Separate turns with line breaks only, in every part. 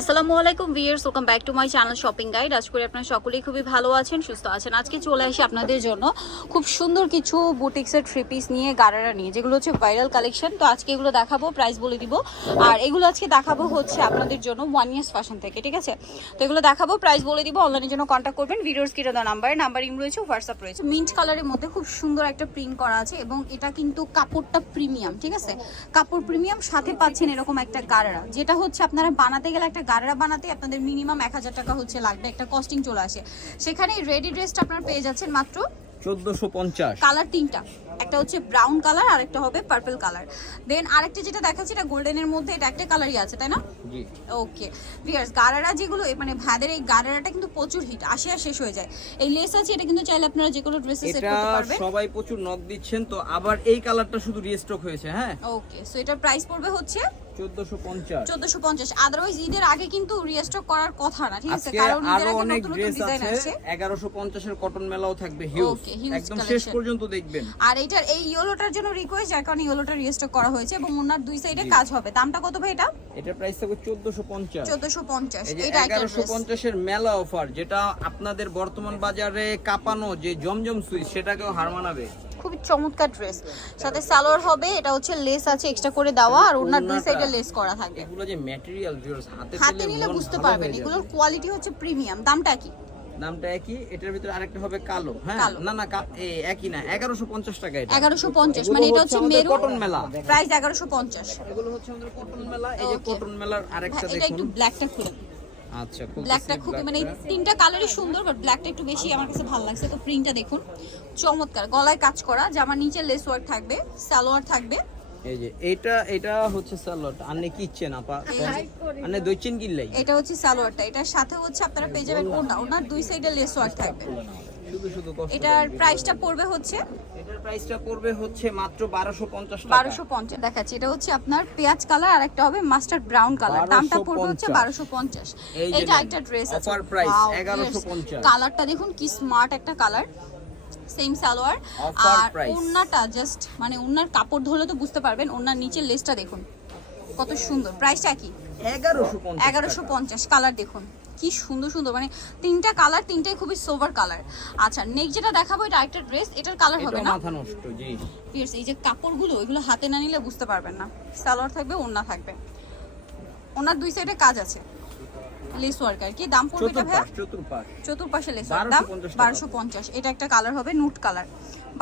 আসসালামু আলাইকুম viewers welcome back to my channel shopping guide. আজ করে আপনারা সকলেই খুবই ভালো আছেন, সুস্থ আছেন। আজকে চলে আসি আপনাদের জন্য খুব সুন্দর কিছু বুটিক্সের থ্রি পিস নিয়ে গারারা নিয়ে, যেগুলো হচ্ছে ভাইরাল কালেকশন। তো আজকে এগুলো দেখাবো, প্রাইস বলে দিব। আর এগুলো আজকে দেখাবো হচ্ছে আপনাদের জন্য ওয়ান ইয়ার্স ফ্যাশন থেকে, ঠিক আছে? তো এগুলো দেখাবো, প্রাইস বলে দিব, অনলাইনের জন্য কন্ট্যাক্ট করবেন। ভিডিওর স্ক্রিনে দেওয়া নাম্বার নাম্বার ইম রয়েছে হোয়াটসঅ্যাপ রয়েছে। মিন্ট কালারের মধ্যে খুব সুন্দর একটা প্রিন্ট করা আছে এবং এটা কিন্তু কাপড়টা প্রিমিয়াম ঠিক আছে? কাপড় প্রিমিয়াম সাথে পাচ্ছেন এরকম একটা গারারা, যেটা হচ্ছে আপনারা বানাতে গেলে একটা গারারা বানাতে আপনাদের মিনিমাম এক হাজার টাকা হচ্ছে লাগবে একটা কস্টিং চলে আসে। সেখানে রেডি ড্রেসটা আপনার পেয়ে যাচ্ছেন মাত্র
চোদ্দশো পঞ্চাশ।
কালার তিনটা। একটা হচ্ছে ব্রাউন কালার আর একটা হবে পার্পল কালার দেন আরেকটা যেটা দেখাচ্ছি এটা গোল্ডেনের মধ্যে এটা একটা কালারই আছে তাই না?
জি।
ওকে ভিয়ার্স গারারা যেগুলো মানে ভাদের এই গারারাটা কিন্তু প্রচুর হিট আসে আর শেষ হয়ে যায়। এই লেস আছে এটা কিন্তু চাইলে আপনারা যে কোনো ড্রেসে সেট করতে পারবেন।
সবাই প্রচুর নক দিচ্ছেন তো আবার এই কালারটা শুধু রিস্টক হয়েছে হ্যাঁ?
ওকে সো এটার প্রাইস পড়বে হচ্ছে
চোদ্দশো পঞ্চাশ।
চোদ্দশো পঞ্চাশ। আদারওয়াইজ ঈদের আগে কিন্তু রিস্টক করার কথা না ঠিক আছে? কারণ ঈদের আগে
অনেক
নতুন নতুন
ড্রেস আছে
আসছে।
এগারোশো পঞ্চাশের কটন মেলাও থাকবে হিউজ একদম শেষ পর্যন্ত দেখবেন।
আর এটার এই ইয়েলোটার জন্য রিকোয়েস্ট যার কারণে ইয়েলোটা রিস্টক করা হয়েছে এবং ওনার দুই সাইডে কাজ হবে। দামটা কত ভাই এটা?
এটার প্রাইস থাকবে চোদ্দশো পঞ্চাশ।
চোদ্দশো পঞ্চাশ।
এই যে
এটা একটা
এগারোশো
ড্রেস
পঞ্চাশের মেলা অফার যেটা আপনাদের বর্তমান বাজারে কাঁপানো যে জমজম সুইচ সেটাকেও হার মানাবে।
খুবই চমৎকার ড্রেস সাথে সালোয়ার হবে এটা হচ্ছে লেস আছে এক্সট্রা করে দেওয়া আর ওনার দুই সাইডে লেস করা থাকবে
এগুলো যে ম্যাটেরিয়াল ভিউয়ার্স হাতে
হাতে নিলে বুঝতে পারবেন এগুলোর কোয়ালিটি হচ্ছে প্রিমিয়াম দামটা কি?
দামটা একই এটার ভিতরে আরেকটা হবে কালো। হ্যাঁ। না না এ, একই না এগারোশো পঞ্চাশ টাকা এটা।
এগারোশো পঞ্চাশ মানে এটা হচ্ছে মেরুন
কটন মেলা।
প্রাইস এগারোশো পঞ্চাশ।
এগুলো হচ্ছে আমাদের কটন মেলা এই যে কটন মেলার আরেকটা
এটা একটু ব্ল্যাকটা খুলে
আচ্ছা
ব্ল্যাকটা মানে তিনটা কালারই সুন্দর বাট ব্ল্যাকটা একটু বেশি আমার কাছে ভালো লাগছে। তো প্রিন্টটা দেখুন চমৎকার গলায় কাজ করা জামার নিচে লেস ওয়ার্ক থাকবে সালোয়ার থাকবে।
এই যে এটা এটা হচ্ছে সালোয়ার কি ইচ্ছেন আপা আন্নে দইছেন কিনলাই
এটা হচ্ছে সালোয়ারটা। এটার সাথে হচ্ছে আপনারা পেয়ে যাবেন ওনা ওনার দুই সাইডে লেস ওয়ার্ক থাকবে।
শুধু শুধু কষ্ট
এটার প্রাইসটা পড়বে হচ্ছে?
এটার প্রাইসটা পড়বে হচ্ছে মাত্র 1250 টাকা।
বারোশো পঞ্চাশ দেখাচ্ছি। এটা হচ্ছে আপনার পেঁয়াজ কালার আর একটা হবে মাস্টার্ড ব্রাউন কালার দামটা পড়বে হচ্ছে
1250
বারোশো পঞ্চাশ। এটা একটা ড্রেস আছে।
price,
Wow,
1150
কালারটা দেখুন কি স্মার্ট একটা কালার সেম সালোয়ার। আর. ওন্নাটা জাস্ট মানে ওন্নার কাপড় ধরলে তো বুঝতে পারবেন ওন্নার নিচের লেসটা দেখুন। কত সুন্দর। প্রাইসটা কি?
1150
এগারোশো পঞ্চাশ কালার দেখুন। কি সুন্দর সুন্দর। মানে তিনটা কালার তিনটাই খুবই সোভার কালার আচ্ছা নেক্সট যেটা দেখাবো এটা একটা ড্রেস এটার কালার হবে না?
মাথা নষ্ট জি।
পিয়ার্স এই যে কাপড়গুলো এগুলো হাতে না নিলে বুঝতে পারবেন না। সালোয়ার থাকবে ওন্না থাকবে। ওনার দুই সাইডে কাজ আছে। লেস ওয়ার্ক আর কি। দাম পড়বে এটা ভাইয়া?
চতুর্পাশ চতুর্পাশ।
লেস ওয়ার্ক দাম
1250
বারোশো পঞ্চাশ। এটা একটা কালার হবে নুট কালার।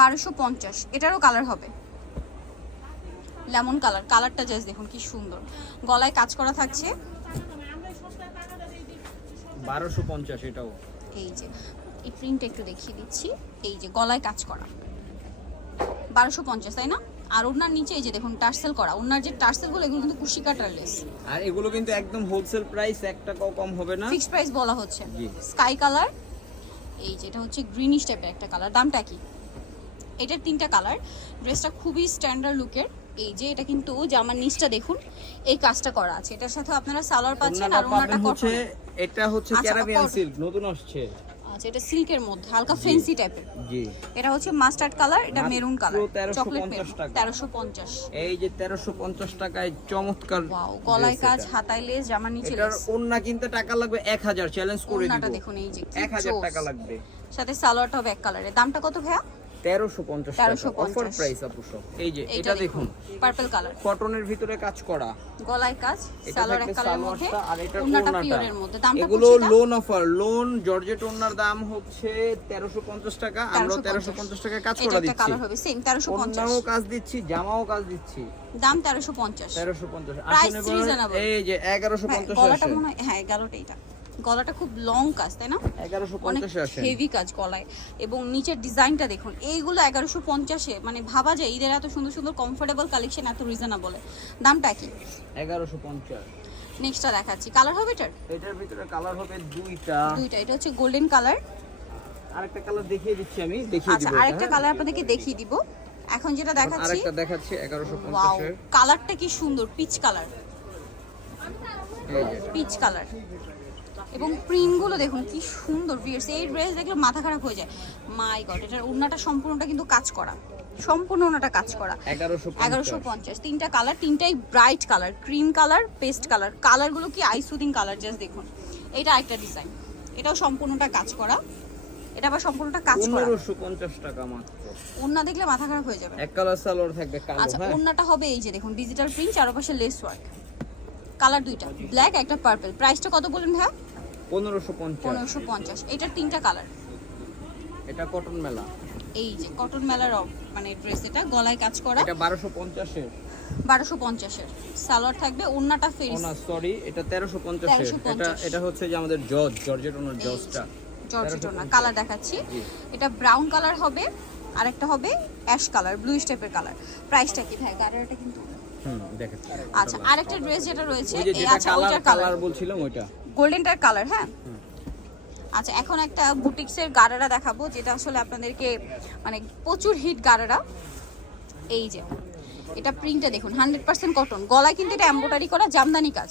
বারোশো পঞ্চাশ। এটারও কালার হবে। Lemon colour. কালারটা জাস্ট দেখুন কি সুন্দর। গলায় কাজ করা থাকছে।
1250 এটাও।
এই যে এই প্রিন্ট একটু দেখিয়ে দিচ্ছি। এই যে গলায় কাজ করা। বারোশো পঞ্চাশ তাই না? আর ওনার নিচে এই যে দেখুন টার্সেল করা। ওনার যে টার্সেলগুলো এগুলো কিন্তু কুশি কাটার লেস।
আর এগুলো কিন্তু একদম হোলসেল প্রাইস এক টাকাও কম হবে না?
ফিক্সড প্রাইস বলা হচ্ছে। স্কাই কালার এই যেটা হচ্ছে গ্রিনিশ টাইপের একটা কালার দামটা কি? এটার তিনটা কালার ড্রেসটা খুবই স্ট্যান্ডার্ড লুকের এই যে এটা কিন্তু জামার নিচটা দেখুন এই কাজটা করা আছে। এটার সাথে আপনারা সালোয়ার পাচ্ছেন আর ওনাটা কটন।
এটা হচ্ছে
আচ্ছা,
ক্যারাবিয়ান সিল্ক নতুন আসছে।
আচ্ছা এটা সিল্কের মধ্যে হালকা ফেন্সি টাইপের
জি।
এটা হচ্ছে মাস্টার্ড কালার এটা মেরুন কালার
1350
চকলেট
মেরুন
তেরোশো পঞ্চাশ।
এই যে 1350 টাকায় চমৎকার
ওয়াও গলায় কাজ হাতায় লেস জামা নিচে লেস
ওন্না কিনতে টাকা লাগবে 1000 চ্যালেঞ্জ করে
দেখুন এই যে এক
1000 টাকা লাগবে।
সাথে সালোয়ারটা হবে এক কালারের দামটা কত ভাইয়া?
1350 টাকা। অফার প্রাইস আপু সব। এই যে এটা দেখুন।
পার্পল কালার
কটনের ভিতরে কাজ করা।
গলায় কাজ সালোয়ার এক কালারের মধ্যে
আর এটা
ওড়নাটা পিওরের মধ্যে। দামটা
এগুলো লোন অফার লোন জর্জেট ওড়নার দাম হচ্ছে 1350 টাকা। আমরা 1350 টাকায় কাজ
এটা
করা দিচ্ছি।
কালার হবে সেম 1350
ওড়নাও কাজ দিচ্ছি জামাও কাজ দিচ্ছি।
দাম 1350
1350
Price
আসলে। এই যে
হ্যাঁ,
1150
গলাটা মনে হয় হ্যাঁ 11টা এটা। গলাটা খুব লং কাজ তাই না? অনেক হেভি কাজ গলায়। এবং নিচের ডিজাইনটা দেখুন এইগুলো এগারোশো পঞ্চাশে মানে ভাবা যায় ঈদের এত সুন্দর সুন্দর কমফোর্টেবল কালেকশন এত রিজনেবল দামটা কি?
1150
নেক্সটটা দেখাচ্ছি। কালার হবে এটার?
এটার ভিতরে কালার হবে দুইটা।
দুইটা এটা হচ্ছে গোল্ডেন কালার
আরেকটা কালার দেখিয়ে দিচ্ছি আমি দেখিয়ে
আচ্ছা
দিব
আরেকটা? কালার আপনাদেরকে দেখিয়ে দিব। এখন যেটা দেখাচ্ছি
আরেকটা দেখাচ্ছি 1150
ওয়াও
এর
কালারটা কি সুন্দর পিচ কালার পিচ কালার এবং প্রিন্টগুলো দেখুন কি সুন্দর ভিয়ার্স এই ড্রেস দেখলে মাথা খারাপ হয়ে যায়। মাই গড এটার ওড়নাটা সম্পূর্ণটা কিন্তু কাজ করা। সম্পূর্ণ ওনাটা কাজ করা।
এগারোশো
পঞ্চাশ। তিনটা কালার তিনটাই bright colour cream colour paste colour কালারগুলো কি আই সুদিং কালার জাস্ট দেখুন। এটা একটা ডিজাইন এটাও সম্পূর্ণটা কাজ করা। এটা আবার সম্পূর্ণটা কাজ করা।
পনেরোশো পঞ্চাশ টাকা মাত্র।
ওন্না দেখলে মাথা খারাপ হয়ে যাবে।
এক কালার সালোয়ার থাকবে কালো
আচ্ছা
হ্যাঁ?
ওন্নাটা হবে এই যে দেখুন ডিজিটাল প্রিন্ট চারপাশে লেস ওয়ার্ক কালার দুইটা। ব্ল্যাক একটা পার্পল প্রাইসটা কত বলেন ভাই
পনেরোশো পঞ্চাশ।
পনেরোশো পঞ্চাশ। তিনটা কালার।
এটা কটন মেলা।
এই যে কটন মেলার মানে ড্রেস এটা গলায় কাজ করা।
এটা বারোশো পঞ্চাশের।
বারোশো পঞ্চাশের। সালোয়ার থাকবে ওন্নাটা
সরি এটা তেরোশো পঞ্চাশের।
1350
এটা এটা হচ্ছে যে আমাদের জজ জর্জেট ওনার জজটা
জর্জেট। কালার দেখাচ্ছি। এটা ব্রাউন কালার হবে আর একটা হবে অ্যাশ কালার টাইপের কালার। প্রাইসটা কি ভাই? কিন্তু আচ্ছা আরেকটা ড্রেস যেটা রয়েছে এই আচ্ছা ওইটার কালার
বলছিলাম ওইটা।
গোল্ডেনটার কালার হ্যাঁ? আচ্ছা এখন একটা বুটিক্সের গারারা দেখাবো যেটা আসলে আপনাদেরকে মানে প্রচুর হিট গারারা। এই যে এটা প্রিন্টটা দেখুন হান্ড্রেড পার্সেন্ট কটন গলা কিন্তু এটা এম্ব্রয়ডারি করা জামদানি কাজ।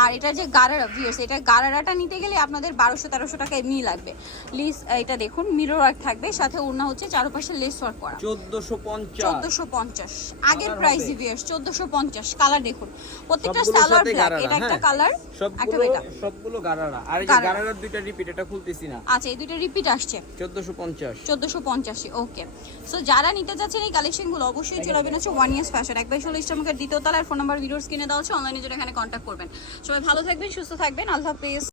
আর এটা যে গারারা ভিউয়ার্স এটা গারারাটা নিতে গেলে আপনাদের বারোশো তেরোশো টাকা এমনি লাগবে। লিস এটা দেখুন মিরর ওয়ার্ক থাকবে সাথে ওড়না হচ্ছে চারপাশে লেস ওয়ার্ক করা।
চোদ্দশো পঞ্চাশ।
চোদ্দশো পঞ্চাশ। আগের প্রাইস। দিবিয়ার্স চোদ্দশো পঞ্চাশ। কালার দেখুন। প্রত্যেকটা সালোয়ার ব্ল্যাক এটা একটা
হ্যাঁ।
কালার একটা
সবগুলো
এটা।
সবগুলো গারারা। আর এই গারারার দুইটা রিপিট এটা খুলতেছি না।
আচ্ছা এই দুইটা রিপিট আসছে।
চোদ্দশো পঞ্চাশ।
চোদ্দোশো পঞ্চাশি ওকে সো যারা নিতে যাচ্ছেন এই কালেকশনগুলো অবশ্যই চলে আসবেন হচ্ছে ওয়ান ইয়ার্স ফ্যাশন। এক বাই ষোলো আমাকে দ্বিতীয় তলার ফোন নাম্বার ভিডিওর স্ক্রিনে দেওয়া হচ্ছে অনলাইনে যেটা এখানে কন্ট্যাক্ট করবেন। সবাই ভালো থাকবেন, সুস্থ থাকবেন, আল্লাহ হাফেজ।